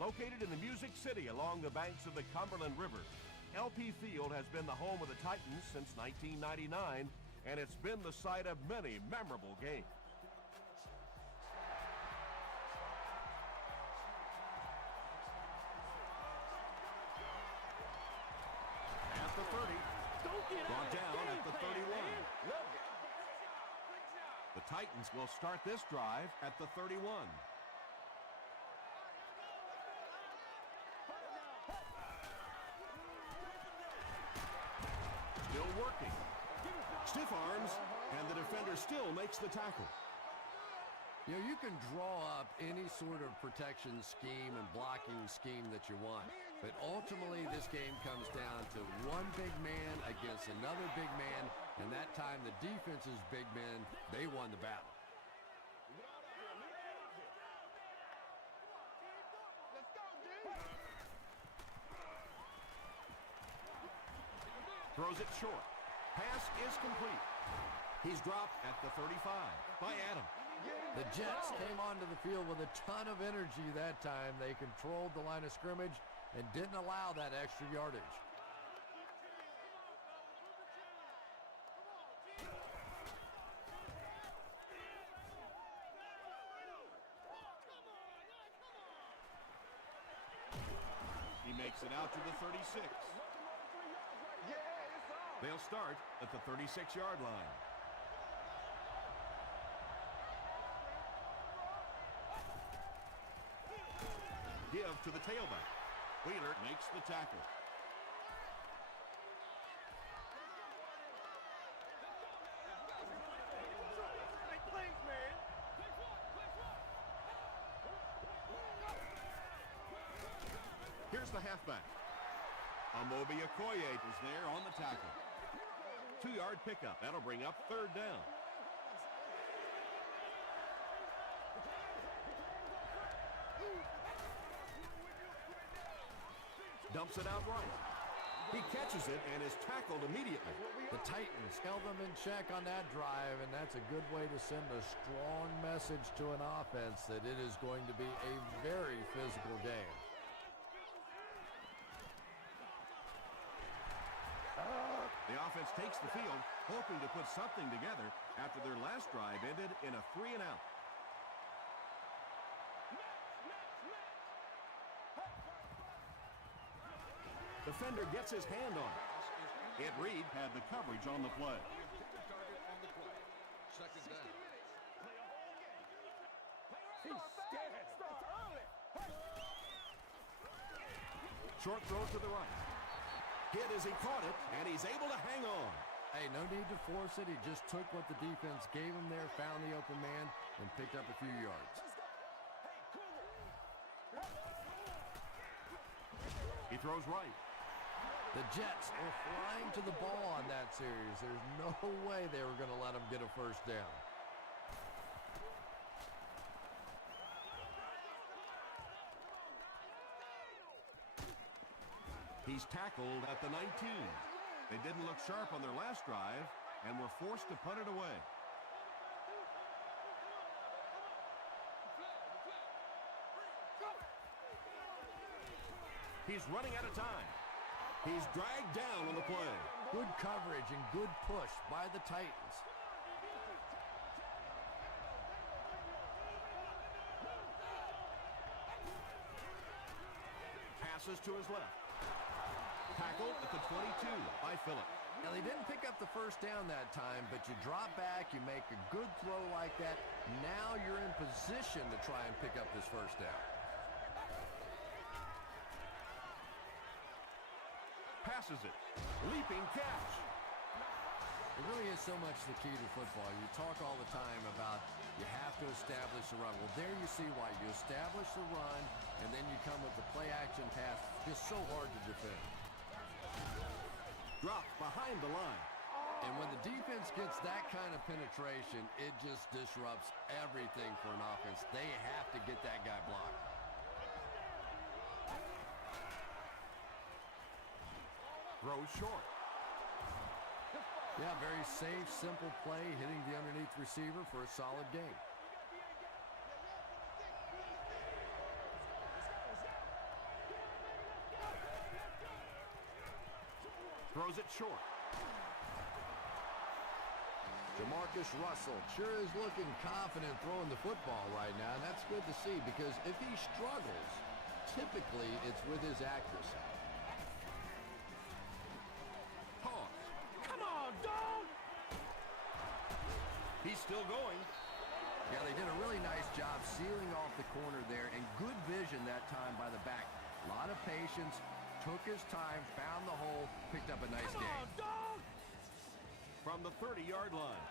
Located in the Music City along the banks of the Cumberland River, LP Field has been the home of the Titans since 1999, and it's been the site of many memorable games. At the 30, brought down at the 31. The Titans will start this drive at the 31. Still working. Stiff arms, and the defender still makes the tackle. You know, you can draw up any sort of protection scheme and blocking scheme that you want. But ultimately, this game comes down to one big man against another big man. And that time, the defense's big men, they won the battle. Throws it short. Pass is complete. He's dropped at the 35 by Adam. The Jets came onto the field with a ton of energy that time. They controlled the line of scrimmage and didn't allow that extra yardage. He makes it out to the 36. They'll start at the 36-yard line. Give to the tailback. Wheeler makes the tackle. Here's the halfback. Amobi Okoye is there on the tackle. 2-yard pickup. That'll bring up third down. Dumps it out right. He catches it and is tackled immediately. The Titans held them in check on that drive, and that's a good way to send a strong message to an offense that it is going to be a very physical game. The offense takes the field, hoping to put something together after their last drive ended in a 3-and-out. Defender gets his hand on it. Ed Reed had the coverage on the play. Second down. Short throw to the right. Hit as he caught it, and he's able to hang on. Hey, no need to force it. He just took what the defense gave him there, found the open man, and picked up a few yards. He throws right. The Jets are flying to the ball on that series. There's no way they were going to let him get a first down. He's tackled at the 19. They didn't look sharp on their last drive and were forced to punt it away. He's running out of time. He's dragged down on the play. Good coverage and good push by the Titans. Passes to his left. Tackled at the 22 by Phillip. Now, they didn't pick up the first down that time, but you drop back, you make a good throw like that. Now you're in position to try and pick up this first down. Passes it. Leaping catch. It really is so much the key to football. You talk all the time about you have to establish the run. Well, there you see why. You establish the run, and then you come with the play-action pass. It's just so hard to defend. Dropped behind the line. And when the defense gets that kind of penetration, it just disrupts everything for an offense. They have to get that guy blocked. Throws short. Yeah, very safe, simple play, hitting the underneath receiver for a solid game. throws it short. Jamarcus Russell sure is looking confident throwing the football right now, and that's good to see because if he struggles, typically it's with his accuracy. Pause. Come on, dog! He's still going. Yeah, they did a really nice job sealing off the corner there, and good vision that time by the back. A lot of patience, took his time, found the hole, picked up a nice Come gain. on, dog! From the 30-yard line.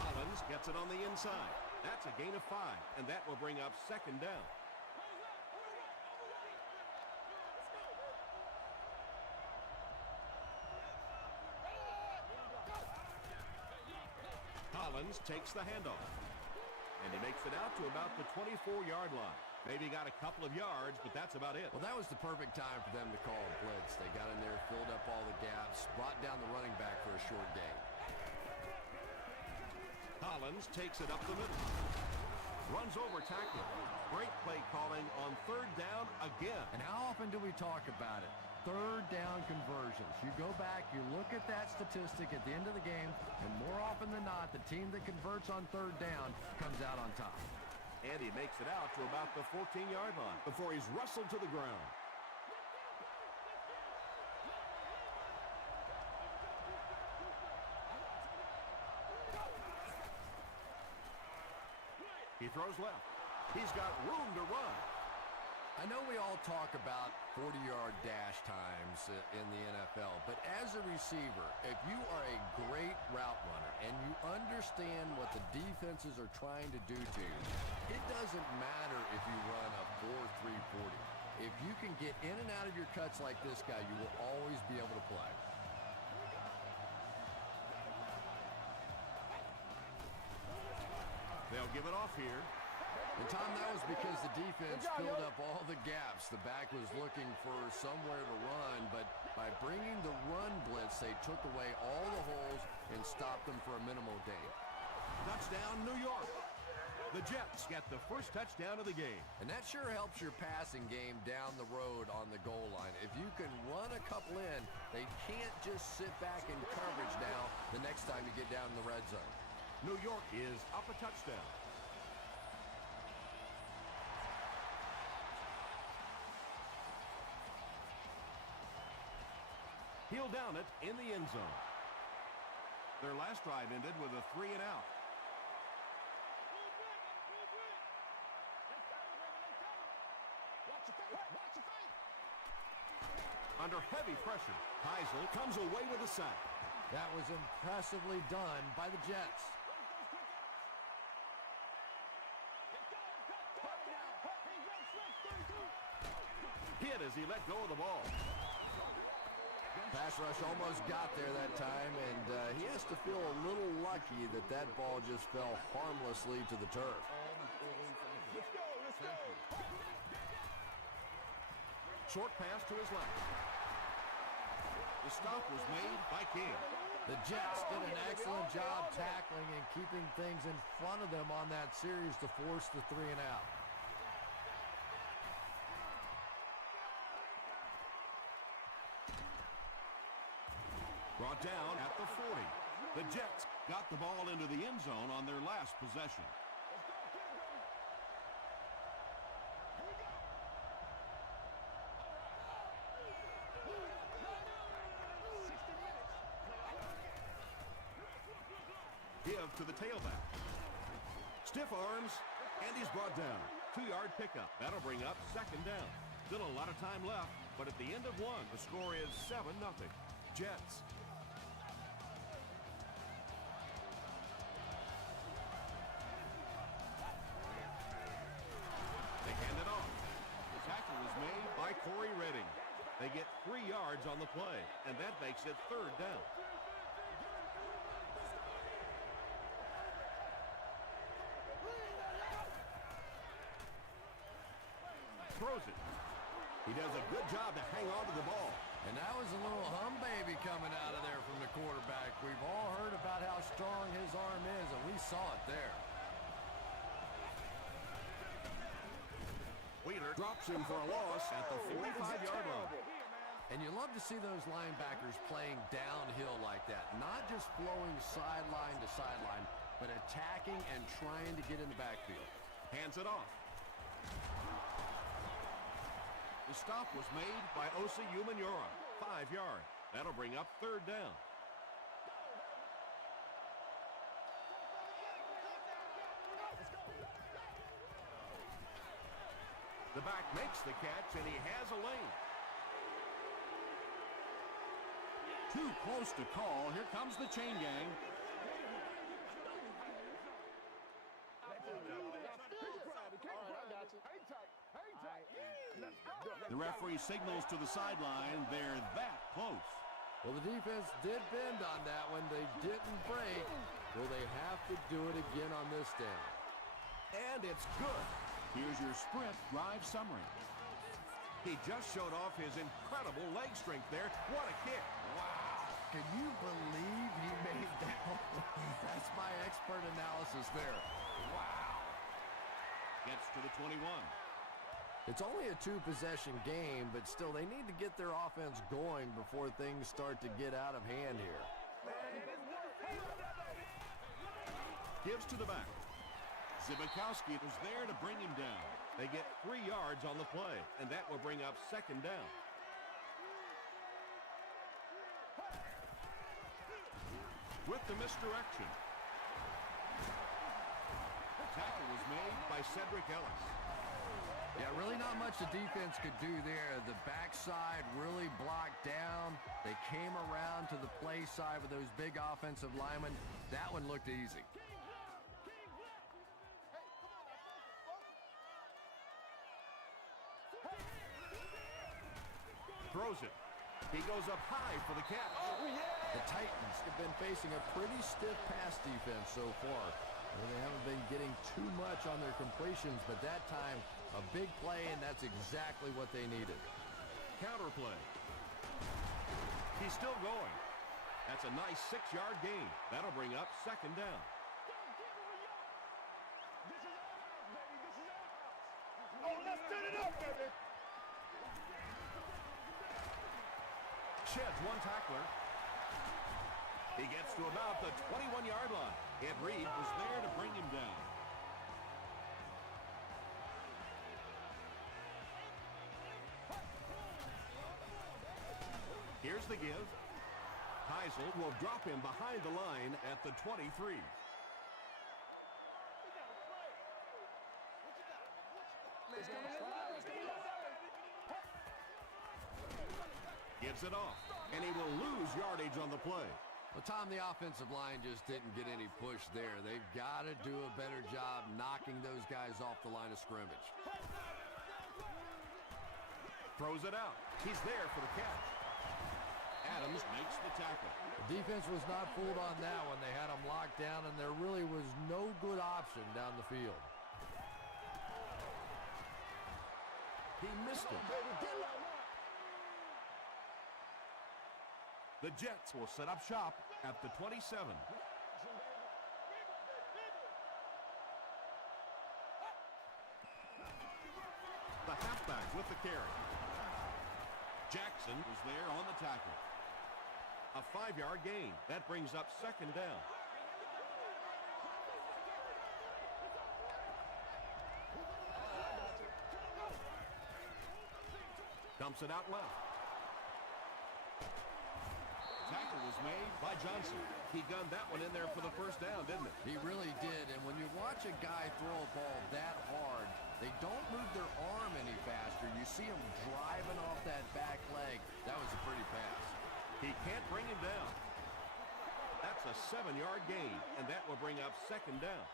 Collins gets it on the inside. That's a gain of 5, and that will bring up second down. Collins takes the handoff, and he makes it out to about the 24-yard line. Maybe got a couple of yards, but that's about it. Well, that was the perfect time for them to call a blitz. They got in there, filled up all the gaps, brought down the running back for a short gain. Collins takes it up the middle. Runs over tackler. Great play calling on third down again. And how often do we talk about it? Third down conversions. You go back, you look at that statistic at the end of the game, and more often than not, the team that converts on third down comes out on top. And he makes it out to about the 14-yard line before he's wrestled to the ground. He throws left. He's got room to run. I know we all talk about 40-yard dash times in the NFL, but as a receiver, if you are a great route runner and you understand what the defenses are trying to do to you, it doesn't matter if you run a 4.3 40. If you can get in and out of your cuts like this guy, you will always be able to play. They'll give it off here. And Tom, that was because the defense filled up all the gaps. The back was looking for somewhere to run, but by bringing the run blitz, they took away all the holes and stopped them for a minimal gain. Touchdown, New York. The Jets get the first touchdown of the game. And that sure helps your passing game down the road on the goal line. If you can run a couple in, they can't just sit back in coverage now the next time you get down in the red zone. New York is up a touchdown. He'll down it in the end zone. Their last drive ended with a 3-and-out. Under heavy pressure, Heisel comes away with a sack. That was impressively done by the Jets. Hit as he let go of the ball. Pass rush almost got there that time, and he has to feel a little lucky that that ball just fell harmlessly to the turf. Short pass to his left. The stop was made by King. The Jets did an excellent job tackling and keeping things in front of them on that series to force the 3-and-out. Brought down at the 40. The Jets got the ball into the end zone on their last possession. Give to the tailback. Stiff arms, and he's brought down. 2-yard pickup. That'll bring up second down. Still a lot of time left, but at the end of one, the score is 7-0. Jets. They hand it off. The tackle was made by Corey Redding. They get 3 yards on the play, and that makes it third down. Throws it. He does a good job to hang on to the ball. And that was a little hum baby coming out of there from the quarterback. We've all heard about how strong his arm is, and we saw it there. Taylor drops him for a loss at the 45-yard line. And you love to see those linebackers playing downhill like that, not just flowing sideline to sideline, but attacking and trying to get in the backfield. Hands it off. The stop was made by Osi Umenyiora, 5 yards. That'll bring up 3rd down. The back makes the catch, and he has a lane. Too close to call. Here comes the chain gang. The referee signals to the sideline. They're that close. Well, the defense did bend on that one. They didn't break. Will they have to do it again on this down? And it's good. Here's your sprint drive summary. He just showed off his incredible leg strength there. What a kick. Wow. Can you believe he made that? That's my expert analysis there. Wow. Gets to the 21. It's only a 2-possession game, but still they need to get their offense going before things start to get out of hand here. Gives to the back. Zibikowski was there to bring him down. They get 3 yards on the play, and that will bring up 2nd down. With the misdirection. Tackle was made by Cedric Ellis. Yeah, really not much the defense could do there. The backside really blocked down. They came around to the play side with those big offensive linemen. That one looked easy. Throws it. He goes up high for the catch. Oh, yeah! The Titans have been facing a pretty stiff pass defense so far. They haven't been getting too much on their completions, but that time, a big play, and that's exactly what they needed. Counter play. He's still going. That's a nice 6-yard gain. That'll bring up 2nd down. Oh, let's turn it up, baby. Sheds one tackler. He gets to about the 21-yard line. Ed Reed was there to bring him down. Here's the give. Heisel will drop him behind the line at the 23. Gives it off, and he will lose yardage on the play. Well, Tom, the offensive line just didn't get any push there. They've got to do a better job knocking those guys off the line of scrimmage. Throws it out. He's there for the catch. Adams makes the tackle. The defense was not fooled on that one. They had him locked down, and there really was no good option down the field. He missed it. The Jets will set up shop at the 27. The halfback with the carry. Jackson was there on the tackle. A 5-yard gain. That brings up 2nd down. Dumps it out left. Tackle was made by Johnson. He gunned that one in there for the 1st down, didn't he? He really did, and when you watch a guy throw a ball that hard, they don't move their arm any faster. You see him driving off that back leg. That was a pretty pass. He can't bring him down. That's a 7-yard gain, and that will bring up 2nd down.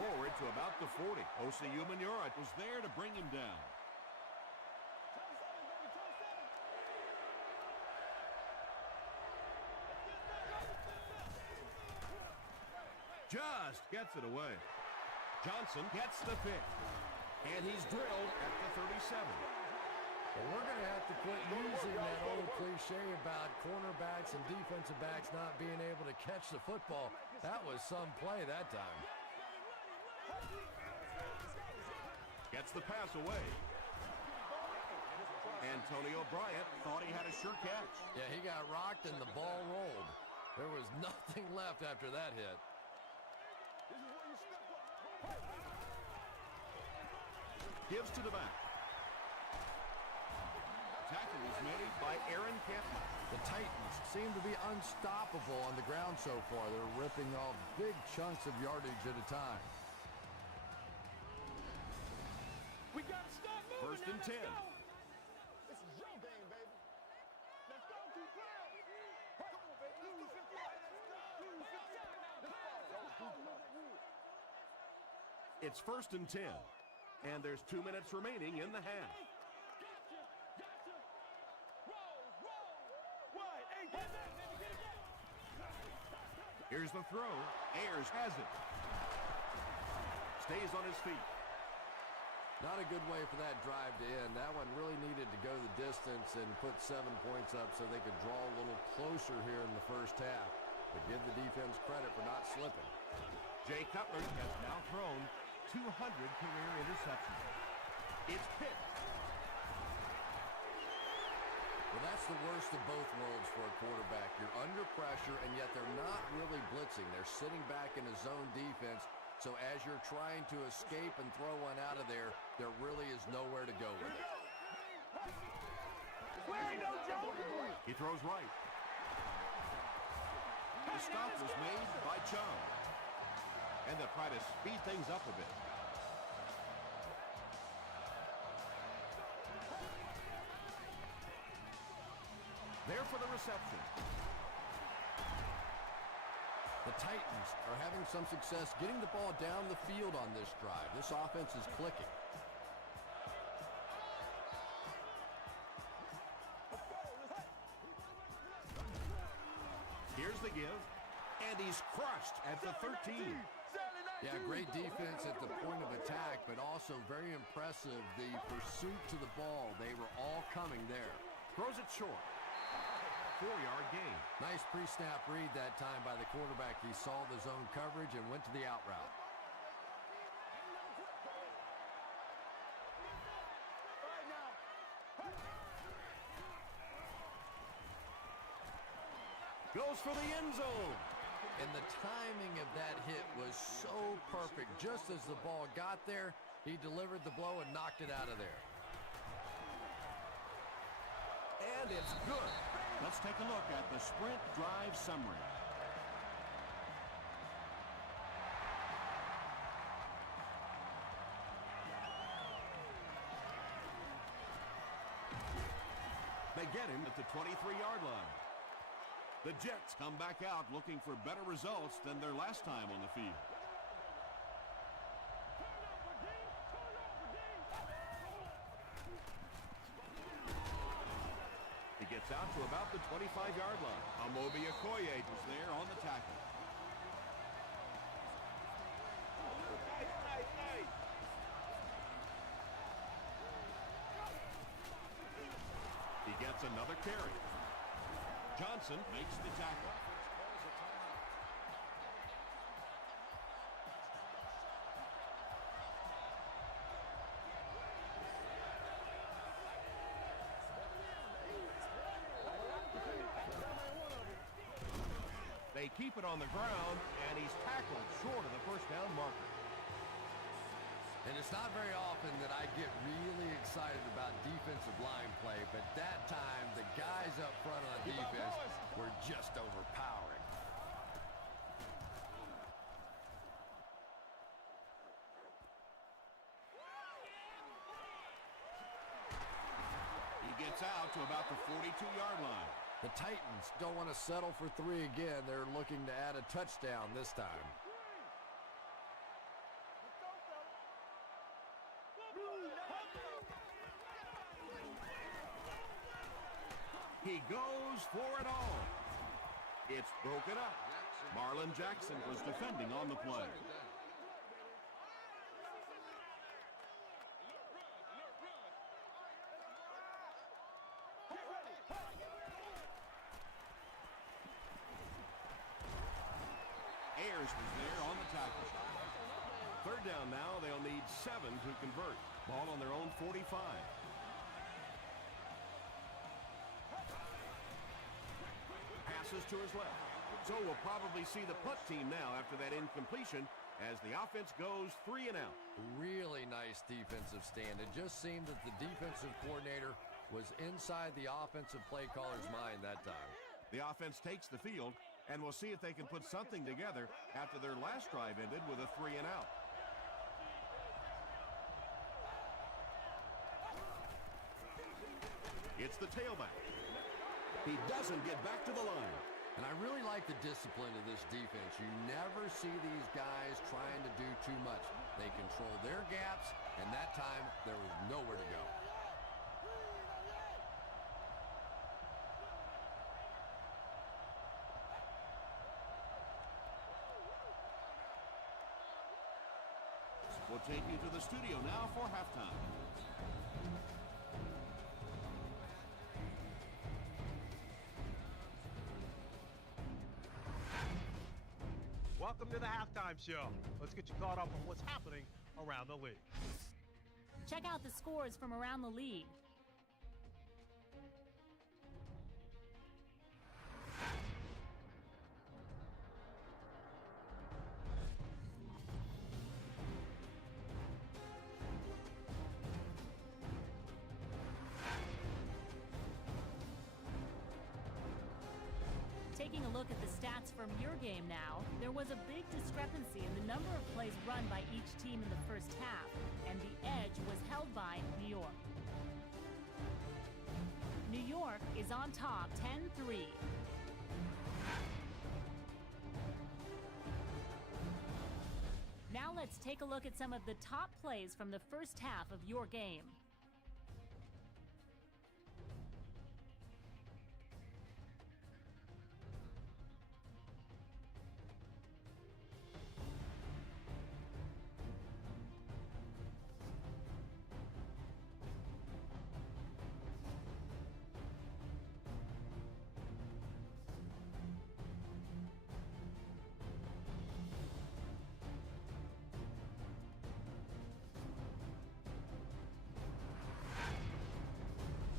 Forward to about the 40. Osi Umenyiora was there to bring him down. Just gets it away. Johnson gets the pick. And he's drilled at the 37. Well, we're going to have to quit using that old cliche about cornerbacks and defensive backs not being able to catch the football. That was some play that time. Gets the pass away. Antonio Bryant thought he had a sure catch. Yeah, he got rocked and the ball rolled. There was nothing left after that hit. Gives to the back. Tackle is made by Aaron Campbell. The Titans seem to be unstoppable on the ground so far. They're ripping off big chunks of yardage at a time. We got to stop moving. First and 10. This is your game, baby. Let's go, keep playing. Come on, baby. Let's do 50. It's first and 10. And there's 2 minutes remaining in the half. Here's the throw. Ayers has it. Stays on his feet. Not a good way for that drive to end. That one really needed to go the distance and put 7 points up so they could draw a little closer here in the first half. But give the defense credit for not slipping. Jay Cutler has now thrown 200 career interceptions. It's picked. Well, that's the worst of both worlds for a quarterback. You're under pressure, and yet they're not really blitzing. They're sitting back in a zone defense, so as you're trying to escape and throw one out of there, there really is nowhere to go with it. He throws right. The stop was made by Chung. And they'll try to speed things up a bit. There for the reception. The Titans are having some success getting the ball down the field on this drive. This offense is clicking. Here's the give. And he's crushed at the 13. Yeah, great defense at the point of attack, but also very impressive the pursuit to the ball. They were all coming there. Throws it short. 4-yard gain. Nice pre-snap read that time by the quarterback. He saw the zone coverage and went to the out route. Goes for the end zone. And the timing of that hit was so perfect. Just as the ball got there, he delivered the blow and knocked it out of there. And it's good. Let's take a look at the sprint drive summary. They get him at the 23-yard line. The Jets come back out looking for better results than their last time on the field. He gets out to about the 25-yard line. Amobi Okoye was there on the tackle. He gets another carry. Johnson makes the tackle. They keep it on the ground, and he's tackled short of the first down marker. And it's not very often that I get really excited about defensive line play, but that time the guys up front on defense were just overpowering. He gets out to about the 42-yard line. The Titans don't want to settle for 3 again. They're looking to add a touchdown this time. He goes for it all. It's broken up. Marlon Jackson was defending on the play. Harris was there on the tackle shot. Third down now. They'll need 7 to convert. Ball on their own 45. Passes to his left. So we'll probably see the punt team now after that incompletion as the offense goes 3 and out. Really nice defensive stand. It just seemed that the defensive coordinator was inside the offensive play caller's mind that time. The offense takes the field, and we'll see if they can put something together after their last drive ended with a 3 and out. It's the tailback. He doesn't get back to the line. And I really like the discipline of this defense. You never see these guys trying to do too much. They control their gaps, and that time there was nowhere to go. We'll take you to the studio now for halftime. Welcome to the halftime show. Let's get you caught up on what's happening around the league. Check out the scores from around the league. Taking a look at the stats from your game now, there was a big discrepancy in the number of plays run by each team in the first half, and the edge was held by New York. New York is on top 10-3. Now let's take a look at some of the top plays from the first half of your game.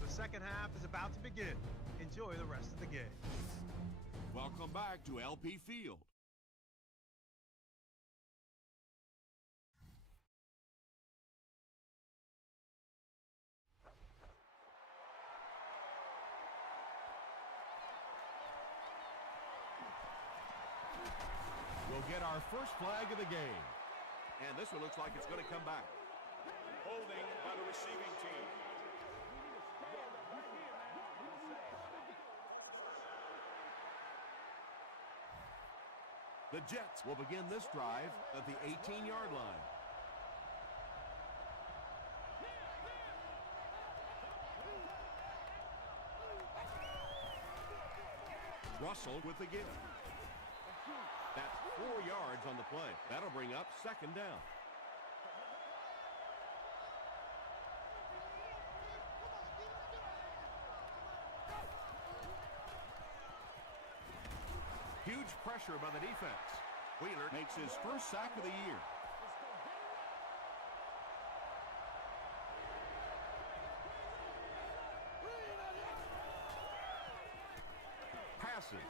The second half is about to begin. Enjoy the rest of the game. Welcome back to LP Field. We'll get our first flag of the game. And this one looks like it's going to come back. Holding by the receiving team. The Jets will begin this drive at the 18-yard line. Russell with the give. That's 4 yards on the play. That'll bring up second down. Huge pressure by the defense. Wheeler makes his first sack of the year. Passing.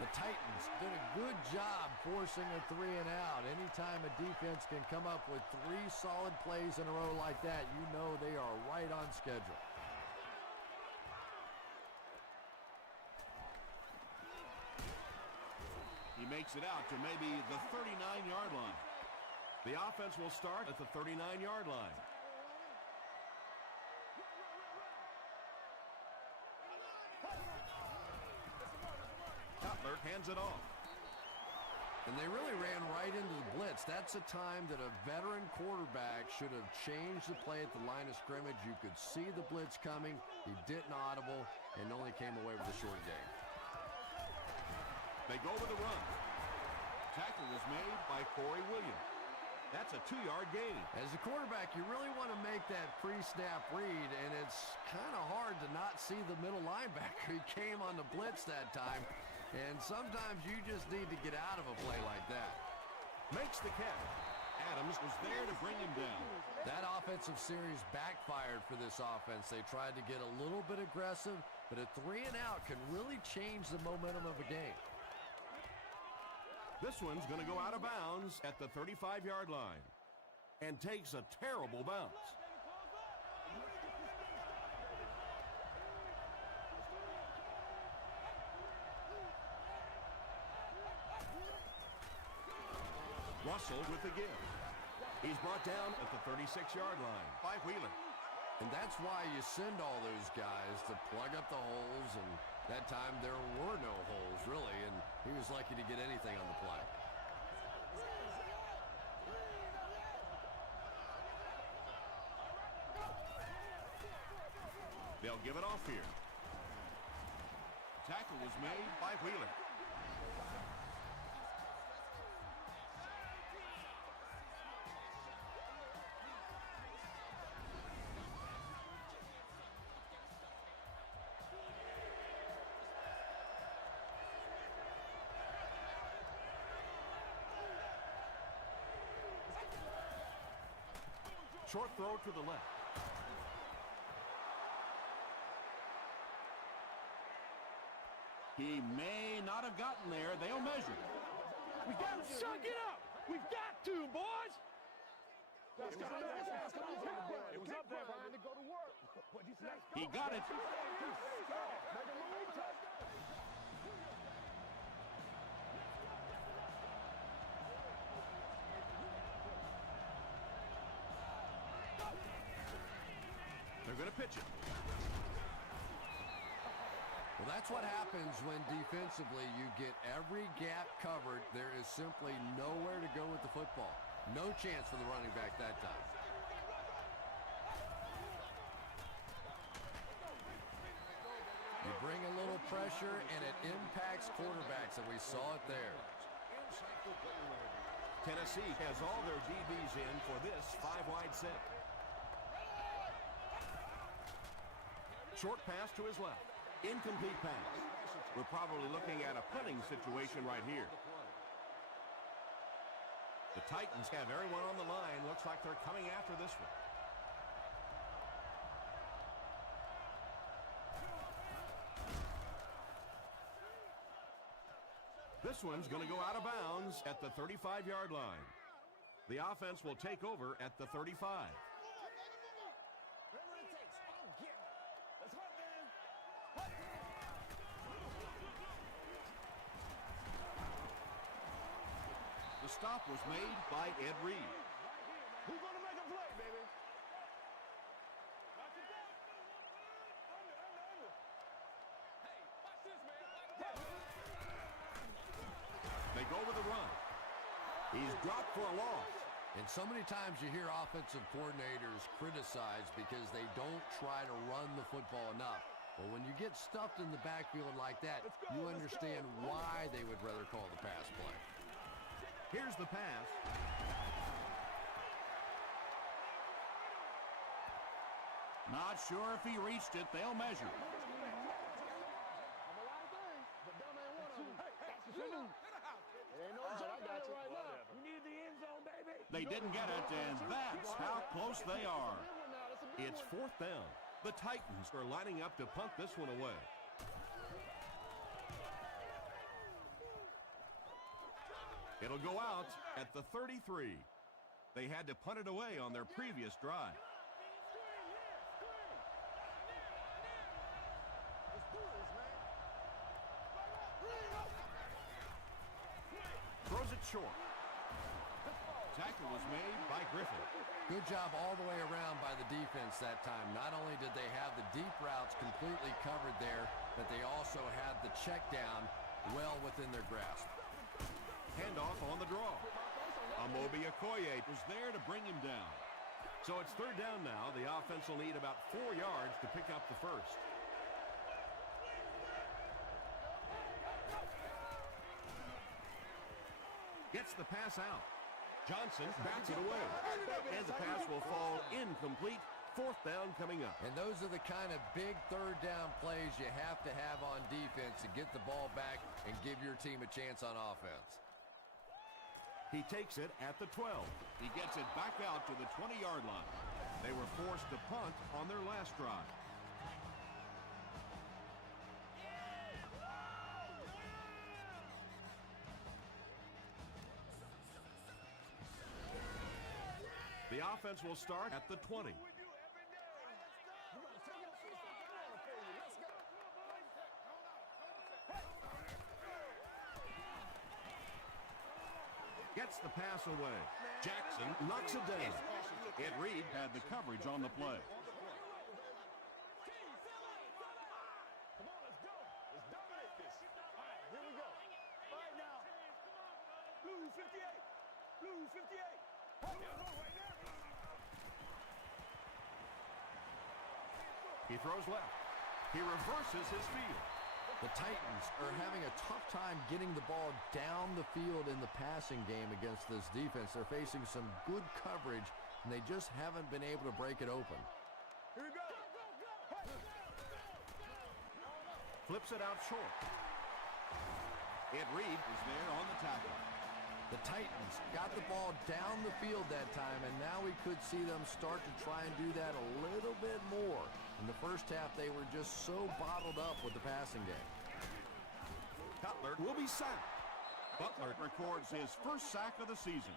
The Titans did a good job forcing a 3 and out. Anytime a defense can come up with 3 solid plays in a row like that, you know they are right on schedule. He makes it out to maybe the 39-yard line. The offense will start at the 39-yard line. Cutler hands it off. And they really ran right into the blitz. That's a time that a veteran quarterback should have changed the play at the line of scrimmage. You could see the blitz coming. He didn't audible and only came away with a short gain. They go with the run. Tackle was made by Corey Williams. That's a 2-yard gain. As a quarterback, you really want to make that pre-snap read, and it's kind of hard to not see the middle linebacker. He came on the blitz that time, And sometimes you just need to get out of a play like that. Makes the catch. Adams was there to bring him down. That offensive series backfired for this offense. They tried to get a little bit aggressive, but a 3-and-out can really change the momentum of a game. This one's going to go out of bounds at the 35-yard line and takes a terrible bounce. Russell with the give. He's brought down at the 36-yard line by Wheeler. And that's why you send all those guys to plug up the holes, and that time there were no holes, really, and he was lucky to get anything on the play. They'll give it off here. Tackle was made by Wheeler. Short throw to the left. He may not have gotten there. They'll measure. We got to suck it up. We've got to, boys. It was up there. Trying to go to work. He got it. They're going to pitch it. Well, that's what happens when defensively you get every gap covered. There is simply nowhere to go with the football. No chance for the running back that time. You bring a little pressure, and it impacts quarterbacks, and we saw it there. Tennessee has all their DBs in for this 5-wide set. Short pass to his left. Incomplete pass. We're probably looking at a punting situation right here. The Titans have everyone on the line. Looks like they're coming after this one. This one's going to go out of bounds at the 35-yard line. The offense will take over at the 35. The stop was made by Ed Reed. Who's going to make a play, baby? They go with a run. He's dropped for a loss. And so many times you hear offensive coordinators criticized because they don't try to run the football enough. Well, when you get stuffed in the backfield like that, you understand why they would rather call the pass play. Here's the pass. Not sure if he reached it. They'll measure. They didn't get it, and that's how close they are. It's 4th down. The Titans are lining up to punt this one away. It'll go out at the 33. They had to punt it away on their previous drive. Throws it short. Tackle was made by Griffin. Good job all the way around by the defense that time. Not only did they have the deep routes completely covered there, but they also had the check down well within their grasp. Handoff on the draw. Amobi Okoye was there to bring him down. So it's 3rd down now. The offense will need about 4 yards to pick up the first. Gets the pass out. Johnson bats it away. And the pass will fall incomplete. 4th down coming up. And those are the kind of big third down plays you have to have on defense to get the ball back and give your team a chance on offense. He takes it at the 12. He gets it back out to the 20-yard line. They were forced to punt on their last drive. The offense will start at the 20. Gets the pass away. Jackson knocks it down. Ed Reed had the coverage on the play. Come on, let's go. Let's dominate this. All right, here we go. All right, now. Blue 58. Blue 58. Right now. He throws left. He reverses his field. The Titans are having a tough time getting the ball down the field in the passing game against this defense. They're facing some good coverage, and they just haven't been able to break it open. Here we go. Flips it out short. Ed Reed is there on the tackle. The Titans got the ball down the field that time, and now we could see them start to try and do that a little bit more. In the first half, they were just so bottled up with the passing game. Cutler will be sacked. Butler records his first sack of the season.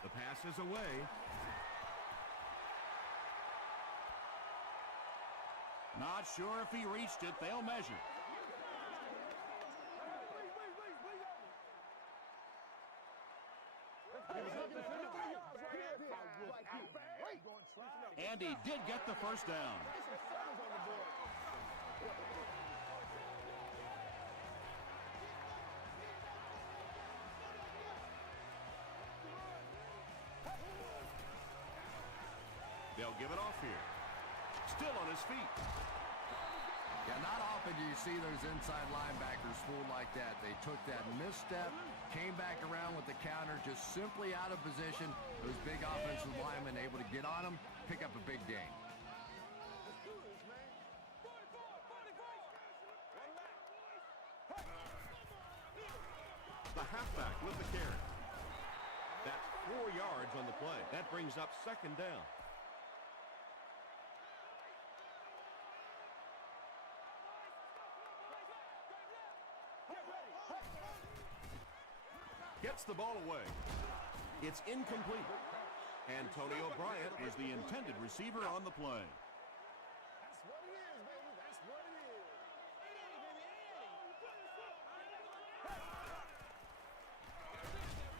The pass is away. Not sure if he reached it. They'll measure. And he did get the first down. They'll give it off here. Still on his feet. Yeah, not often do you see those inside linebackers fooled like that. They took that misstep, came back around with the counter, just simply out of position. Those big offensive linemen able to get on them, pick up a big gain. The halfback with the carry. That's 4 yards on the play. That brings up 2nd down. Gets the ball away. It's incomplete. Antonio Bryant was the intended receiver on the play. That's what it is, baby. That's what it is.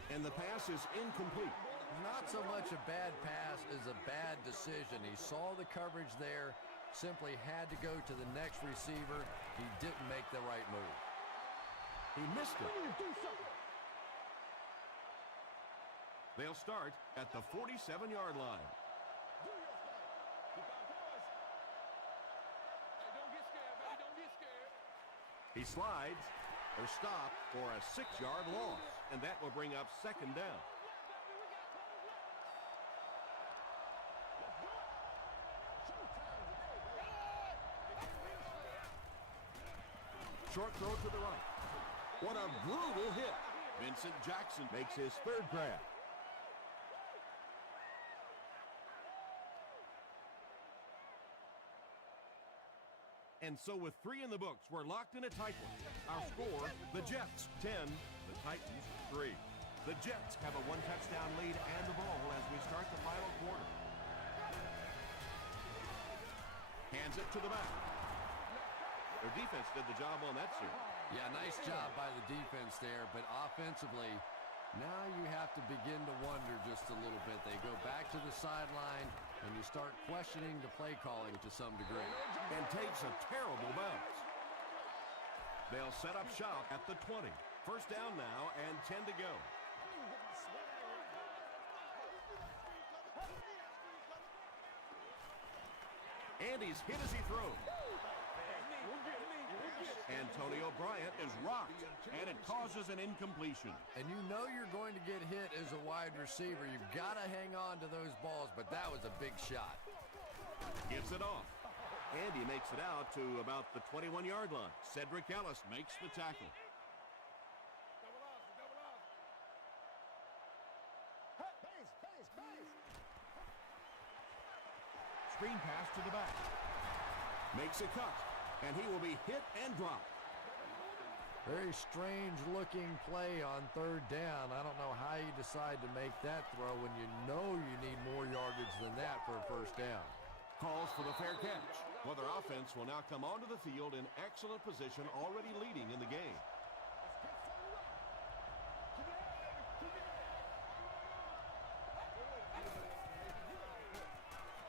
And the pass is incomplete. Not so much a bad pass as a bad decision. He saw the coverage there, simply had to go to the next receiver. He didn't make the right move. He missed it. They'll start at the 47-yard line. He slides or stopped for a 6-yard loss, and that will bring up 2nd down. Short throw to the right. What a brutal hit. Vincent Jackson Makes his 3rd grab. And so with 3 in the books, we're locked in a tight one. Our score, the Jets 10, the Titans 3. The Jets have a 1-touchdown lead and the ball as we start the final quarter. Hands it to the back. Their defense did the job on that series. Yeah, nice job by the defense there, but offensively, now you have to begin to wonder just a little bit. They go back to the sideline, and you start questioning the play calling to some degree. And takes a terrible bounce. They'll set up shop at the 20. First down now and 10 to go. And he's hit as he throws. Antonio Bryant is rocked, and it causes an incompletion. And you know you're going to get hit as a wide receiver. You've got to hang on to those balls, but that was a big shot. Gives it off. And he makes it out to about the 21-yard line. Cedric Ellis makes the tackle. Screen pass to the back. Makes a cut. And he will be hit and dropped. Very strange looking play on third down. I don't know how you decide to make that throw when you know you need more yardage than that for a first down. Calls for the fair catch. Well, their offense will now come onto the field in excellent position, already leading in the game.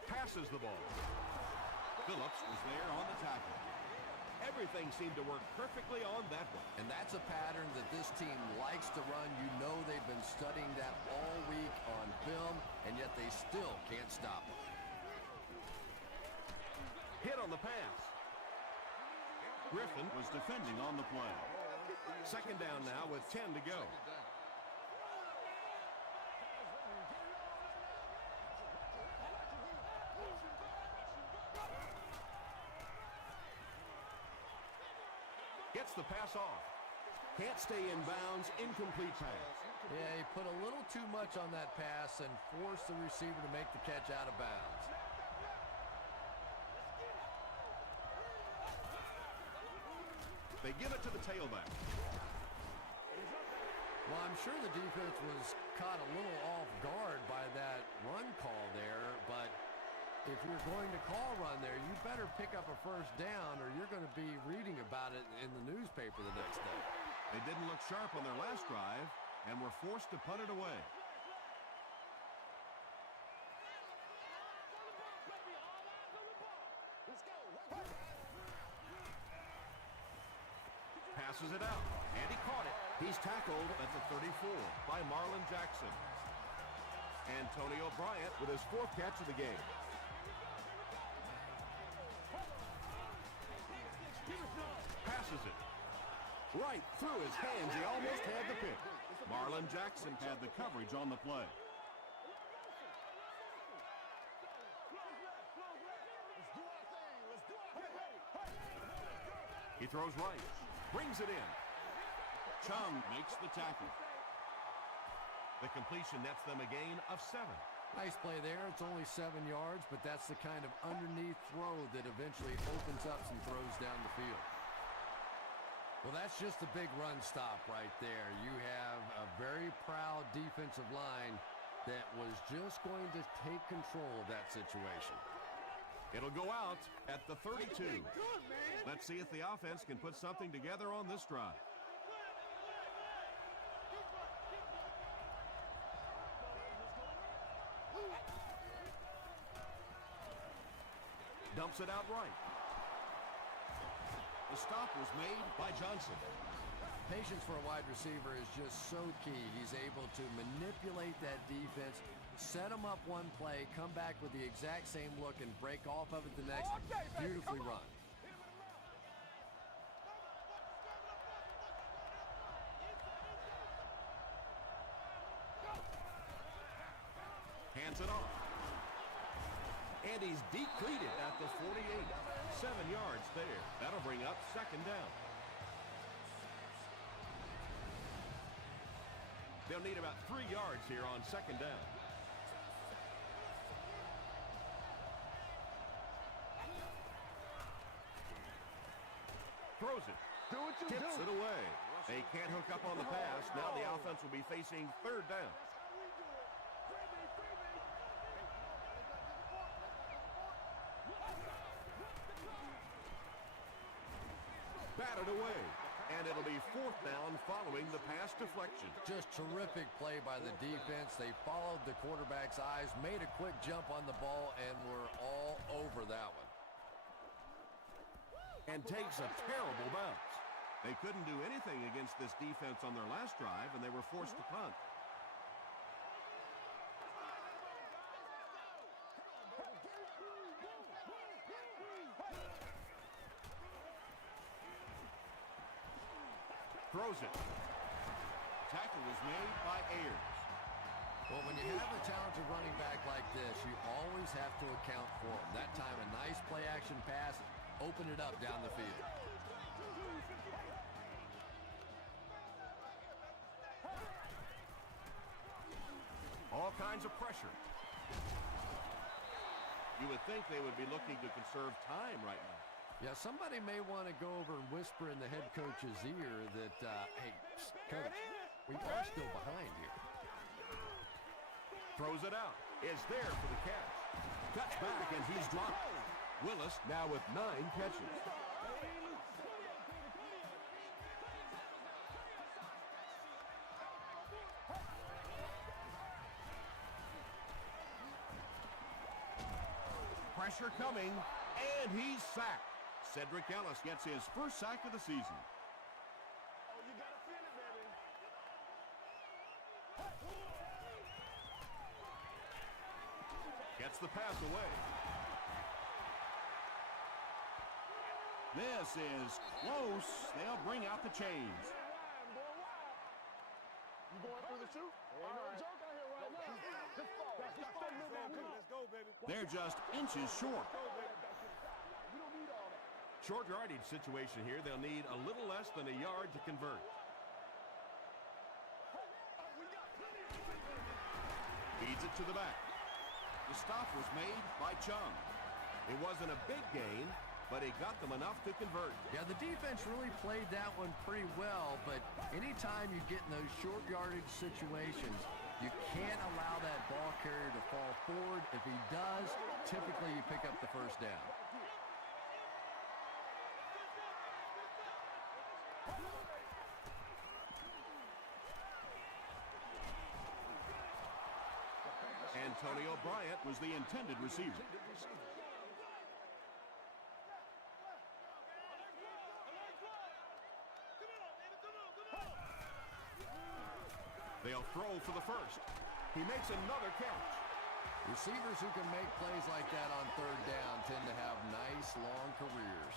Passes the ball. Phillips was there on the tackle. Everything seemed to work perfectly on that one. And that's a pattern that this team likes to run. You know they've been studying that all week on film, and yet they still can't stop it. Hit on the pass. Griffin was defending on the play. Second down now with 10 to go. Gets the pass off. Can't stay in bounds. Incomplete pass. Yeah, he put a little too much on that pass and forced the receiver to make the catch out of bounds. They give it to the tailback. Well, I'm sure the defense was caught a little off guard by that run call there, but if you're going to call run there, you better pick up a first down or you're going to be reading about it in the newspaper the next day. They didn't look sharp on their last drive and were forced to punt it away. Passes it out, and he caught it. He's tackled at the 34 by Marlon Jackson. Antonio Bryant with his fourth catch of the game. Passes it. Right through his hands. He almost had the pick. Marlon Jackson had the coverage on the play. He throws right. Brings it in. Chung makes the tackle. The completion nets them a gain of 7. Nice play there. It's only 7 yards, but that's the kind of underneath throw that eventually opens up some throws down the field. Well, that's just a big run stop right there. You have a very proud defensive line that was just going to take control of that situation. It'll go out at the 32. Let's see if the offense can put something together on this drive. Dumps it out right. The stop was made by Johnson. Patience for a wide receiver is just so key. He's able to manipulate that defense, set them up one play, come back with the exact same look, and break off of it the next. Beautifully run. Hands it off. And he's decleated at the 48. 7 yards there. That'll bring up second down. They'll need about 3 yards here on second down. Throws it. Tips it away. They can't hook up on the pass. Now the offense will be facing third down. Batted away. And it'll be fourth down following the pass deflection. Just terrific play by the defense. They followed the quarterback's eyes, made a quick jump on the ball, and were all over that one. And takes a terrible bounce. They couldn't do anything against this defense on their last drive, and they were forced to punt. throws it. Tackle was made by Ayers. Well, when you have a talented running back like this, you always have to account for him. That time, a nice play-action pass opened it up down the field. All kinds of pressure. You would think they would be looking to conserve time right now. Yeah, somebody may want to go over and whisper in the head coach's ear that, hey, coach, we are still behind here. Throws it out. Is there for the catch. Cuts back and he's dropped. Willis now with 9 catches. Pressure coming, and he's sacked. Cedric Ellis gets his first sack of the season. Oh, you gotta feel it, baby. Gets the pass away. This is close. They'll bring out the chains. You going through the shoe? Ain't no joke out here right now. Just fall. Let's go, baby. They're just inches short. We don't need all that. Short yardage situation here. They'll need a little less than a yard to convert. Feeds it to the back. The stop was made by Chung. It wasn't a big gain, but he got them enough to convert. Yeah, the defense really played that one pretty well, but anytime you get in those short yardage situations, you can't allow that ball carrier to fall forward. If he does, typically you pick up the first down. Antonio Bryant was the intended receiver. They'll throw for the first. He makes another catch. Receivers who can make plays like that on third down tend to have nice, long careers.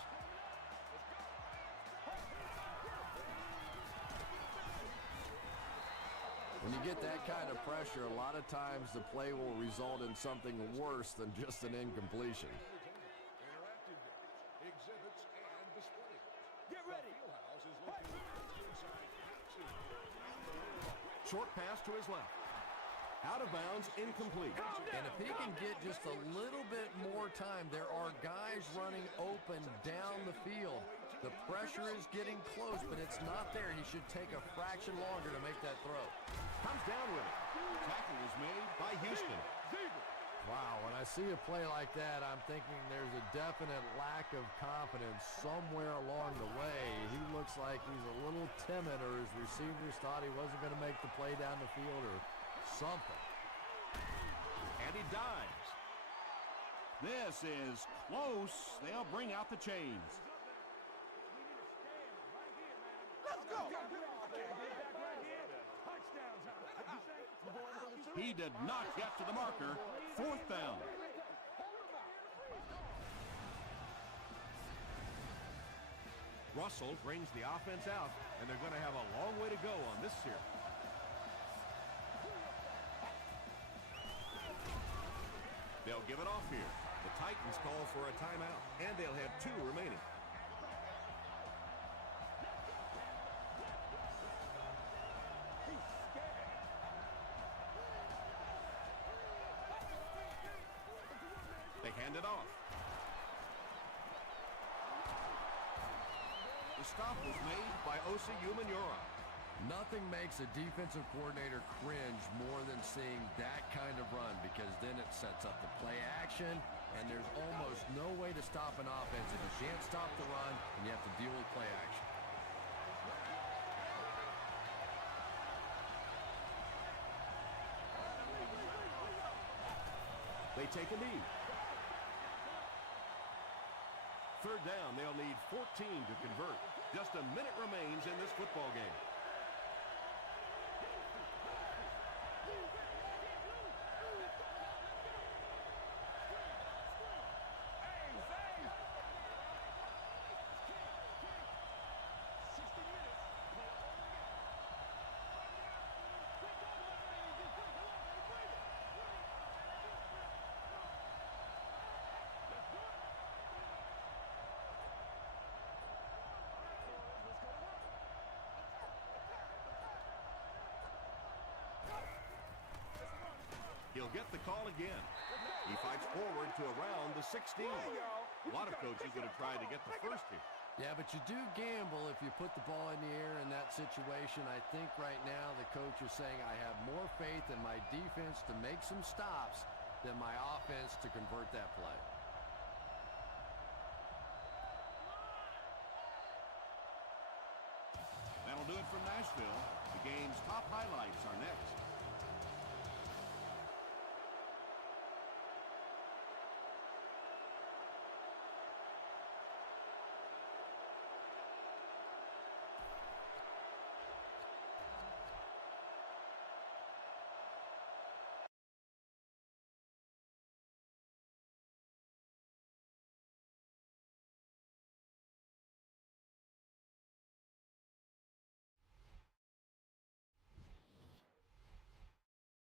When you get that kind of pressure, a lot of times the play will result in something worse than just an incompletion. Interactive games, exhibits, and displays. Get ready. Fieldhouse is located inside Short pass to his left. Out of bounds, incomplete. And if he can get just a little bit more time, there are guys running open down the field. The pressure is getting close, but it's not there. He should take a fraction longer to make that throw. Comes down with it. Tackle was made by Houston. Wow, when I see a play like that, I'm thinking there's a definite lack of confidence somewhere along the way. He looks like he's a little timid, or his receivers thought he wasn't going to make the play down the field or something. And he dives. This is close. They'll bring out the chains. Let's go. He did not get to the marker. Fourth down. Russell brings the offense out, and they're going to have a long way to go on this series. They'll give it off here. The Titans call for a timeout, and they'll have 2 remaining. They hand it off. The stop was made by Osi Umenyiora. Nothing makes a defensive coordinator cringe more than seeing that kind of run, because then it sets up the play action, and there's almost no way to stop an offense if you can't stop the run and you have to deal with play action. They take a knee. Third down, they'll need 14 to convert. Just a minute remains in this football game. get the call again. He fights forward to around the 16. A lot of coaches would have tried to get the first here. Yeah, but you do gamble if you put the ball in the air in that situation. I think right now the coach is saying I have more faith in my defense to make some stops than my offense to convert that play. That'll do it from Nashville. The game's top highlights are next.